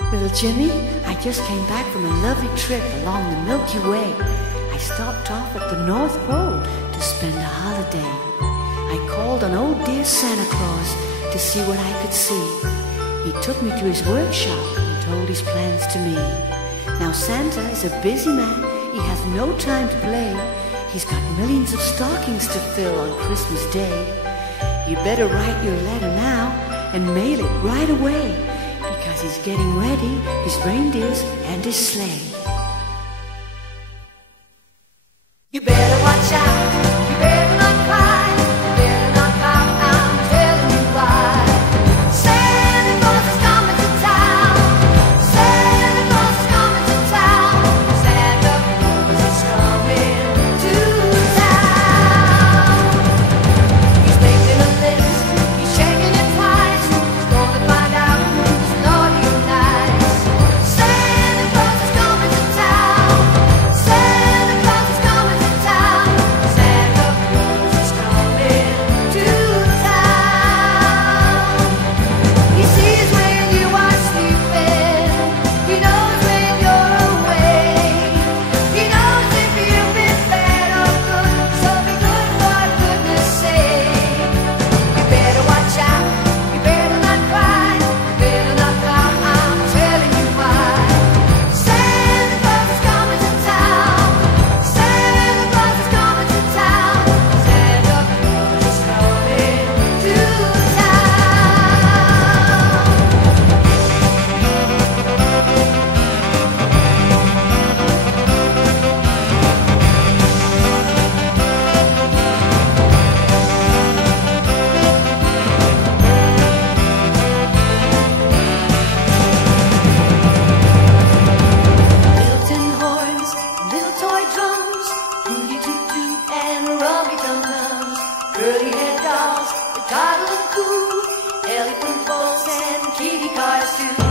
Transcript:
Little Jimmy, I just came back from a lovely trip along the Milky Way. I stopped off at the North Pole to spend a holiday. I called on old dear Santa Claus to see what I could see. He took me to his workshop and told his plans to me. Now Santa is a busy man, he has no time to play. He's got millions of stockings to fill on Christmas Day. You better write your letter now and mail it right away, because he's getting ready his reindeers and his sleigh. You better watch out, you better not cry, you better not pout, I'm telling you why. Santa Claus is coming to town, Santa Claus is coming to town, Santa Claus is coming to town. He's making a list, he's checking it twice, he's gonna find out who's naughty or nice. Santa Claus is coming to town, Santa Claus is coming to town, Santa Claus is coming to town. He sees when you are sleeping, he knows when you're awake, he knows if you've been bad or good, so be good for goodness sake. You better watch out, you better not cry, you better not pout, I'm telling you why. Santa Claus is coming to town, Santa Claus is coming to town, Santa Claus is coming to town. Little tin horns, little toy drums, booty toot toot and rummy tum tums, curly head dolls that toddle and coo, elephant bolts and kitty cars too.